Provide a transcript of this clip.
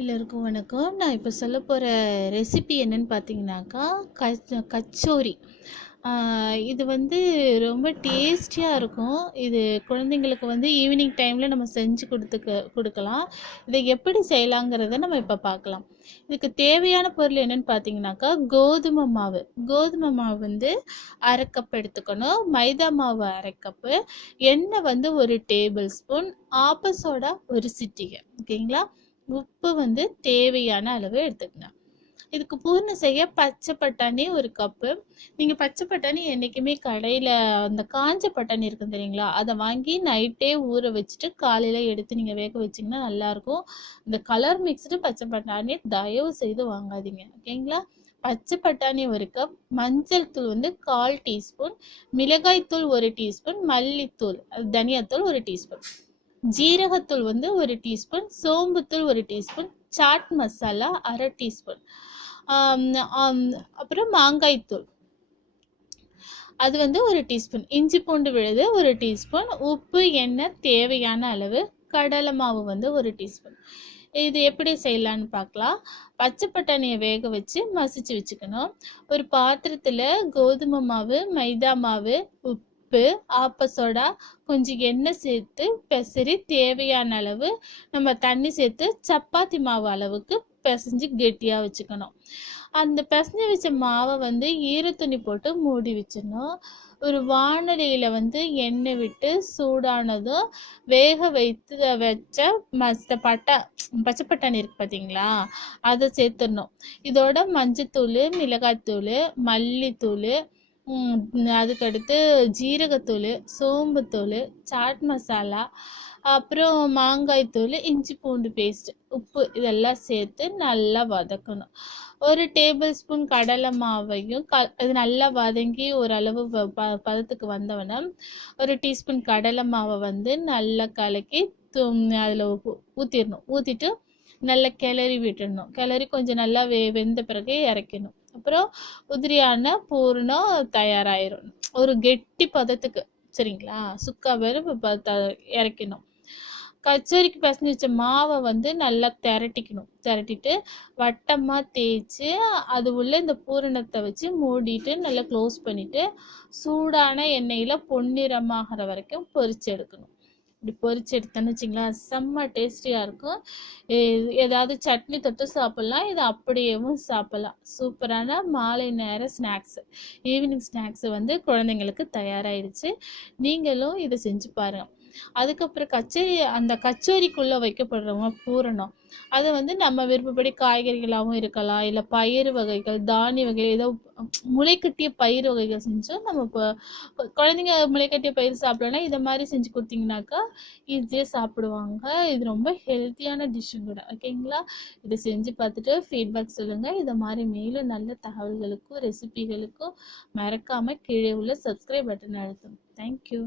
எல்லாருக்கும் வணக்கம். நான் இப்போ சொல்ல போகிற ரெசிபி என்னன்னு பார்த்தீங்கன்னாக்கா கச்சோரி. இது வந்து ரொம்ப டேஸ்டியாக இருக்கும். இது குழந்தைங்களுக்கு வந்து ஈவினிங் டைமில் நம்ம செஞ்சு கொடுக்கலாம். இதை எப்படி செய்யலாங்கிறத நம்ம இப்போ பார்க்கலாம். இதுக்கு தேவையான பொருள் என்னன்னு பார்த்தீங்கன்னாக்கா கோதுமை மாவு வந்து அரை கப் எடுத்துக்கணும். மைதா மாவு அரை கப்பு, எண்ணெய் வந்து 1 டேபிள் ஸ்பூன், ஆப்ப சோடா 1 சிட்டிகை. ஓகேங்களா? உப்பு வந்து தேவையான அளவு எடுத்துக்கங்க. இதுக்கு பூர்ணம் செய்ய பச்சை பட்டாணி 1 கப்பு. நீங்கள் பச்சை பட்டாணி என்றைக்குமே கடையில் அந்த காஞ்ச பட்டாணி இருக்கும் தெரியுங்களா, அதை வாங்கி நைட்டே ஊற வச்சுட்டு காலையில் எடுத்து நீங்கள் வேக வச்சிங்கன்னா நல்லாயிருக்கும். இந்த கலர் மிக்ஸ்டு பச்சை பட்டாணி தயவு செய்து வாங்காதீங்க. ஓகேங்களா? பச்சை பட்டாணி 1 கப், மஞ்சள் தூள் வந்து 1/4 டீஸ்பூன், மிளகாய் தூள் 1 டீஸ்பூன், மல்லித்தூள் தனியாத்தூள் 1 டீஸ்பூன், ஜீரகத்தூள் வந்து 1 டீஸ்பூன், சோம்புத்தூள் 1 டீஸ்பூன், சாட் மசாலா அரை டீஸ்பூன், அப்புறம் மாங்காய் தூள் அது வந்து 1 டீஸ்பூன், இஞ்சி பூண்டு விழுது 1 டீஸ்பூன், உப்பு, எண்ணெய் தேவையான அளவு, கடலை மாவு வந்து 1 டீஸ்பூன். இது எப்படி செய்யலான்னு பார்க்கலாம். பச்சை பட்டாணியை வேக வச்சு மசிச்சு வச்சுக்கணும். ஒரு பாத்திரத்தில் கோதுமை மாவு, மைதா மாவு, உப்பு, ஆப்ப சோடா, கொஞ்சம் எண்ணெய் சேர்த்து பெசரி தேவையான அளவு நம்ம தண்ணி சேர்த்து சப்பாத்தி மாவு அளவுக்கு பிசைஞ்சு கெட்டியாக வச்சுக்கணும். அந்த பிசைஞ்சு வச்ச மாவை வந்து ஈரத்துணி போட்டு மூடி வச்சிடணும். ஒரு வானலியில் வந்து எண்ணெய் விட்டு சூடானதும் வேக வச்ச பச்சை பட்டாணி இருக்கு பார்த்தீங்களா, அதை சேர்த்துடணும். இதோட மஞ்சத்தூள், மிளகாய்த்தூள், மல்லித்தூள், அதுக்கடுத்து ஜீரகத்தூள், சோம்புத்தூள், சாட் மசாலா, அப்புறம் மாங்காய் தூள், இஞ்சி பூண்டு பேஸ்ட், உப்பு இதெல்லாம் சேர்த்து நல்லா வதக்கணும். 1 டேபிள் ஸ்பூன் கடலை மாவையும் இது நல்லா வதங்கி ஓரளவு பதத்துக்கு வந்தவொடனே 1 டீஸ்பூன் கடலை மாவை வந்து நல்லா கலக்கி அதில் ஊற்றிட்டு நல்லா கிளறி விட்டுடணும். கிளறி கொஞ்சம் நல்லா வெந்த பிறகு இறக்கணும். அப்புறம் உதிரியான பூரணம் தயாராயிரும். ஒரு கெட்டி பதத்துக்கு, சரிங்களா, சுக்கா இறக்கணும். கச்சோரிக்கு பிசைஞ்சு வச்ச மாவை வந்து நல்லா திரட்டிட்டு வட்டமாக தேய்ச்சி அது உள்ள இந்த பூரணத்தை வச்சு மூடிட்டு நல்லா க்ளோஸ் பண்ணிட்டு சூடான எண்ணெயில் பொன்னிறமாகிற வரைக்கும் பொரிச்சு எடுக்கணும். இப்படி பொரிச்சு எடுத்தோன்னு வச்சிங்களா, செம்ம டேஸ்டியாக இருக்கும். ஏதாவது சட்னி தொட்டு சாப்பிட்லாம், இதை அப்படியேவும் சாப்பிட்லாம். சூப்பரான மாலை நேர ஸ்நாக்ஸ், ஈவினிங் ஸ்நாக்ஸ் வந்து குழந்தைங்களுக்கு தயாராகிடுச்சு. நீங்களும் இதை செஞ்சு பாருங்கள். அதுக்கப்புறம் அந்த கச்சோரிக்குள்ளே வைக்கப்படுறவங்க பூரணம், அதை வந்து நம்ம விருப்பப்படி காய்கறிகளாகவும் இருக்கலாம், இல்லை பயிறு வகைகள், தானிய வகைகள், ஏதோ முளைக்கட்டிய பயிர் வகைகள் செஞ்சோம். நம்ம இப்போ குழந்தைங்க முளைக்கட்டிய பயிர் சாப்பிடலன்னா இதை மாதிரி செஞ்சு கொடுத்தீங்கன்னாக்கா ஈஸியாக சாப்பிடுவாங்க. இது ரொம்ப ஹெல்த்தியான டிஷ்ஷும் கூட. ஓகேங்களா? இதை செஞ்சு பார்த்துட்டு ஃபீட்பேக் சொல்லுங்கள். இதை மாதிரி மேலும் நல்ல தகவல்களுக்கும் ரெசிபிகளுக்கும் மறக்காமல் கீழே உள்ள சப்ஸ்கிரைப் பட்டன் அழுத்தணும். தேங்க்யூ.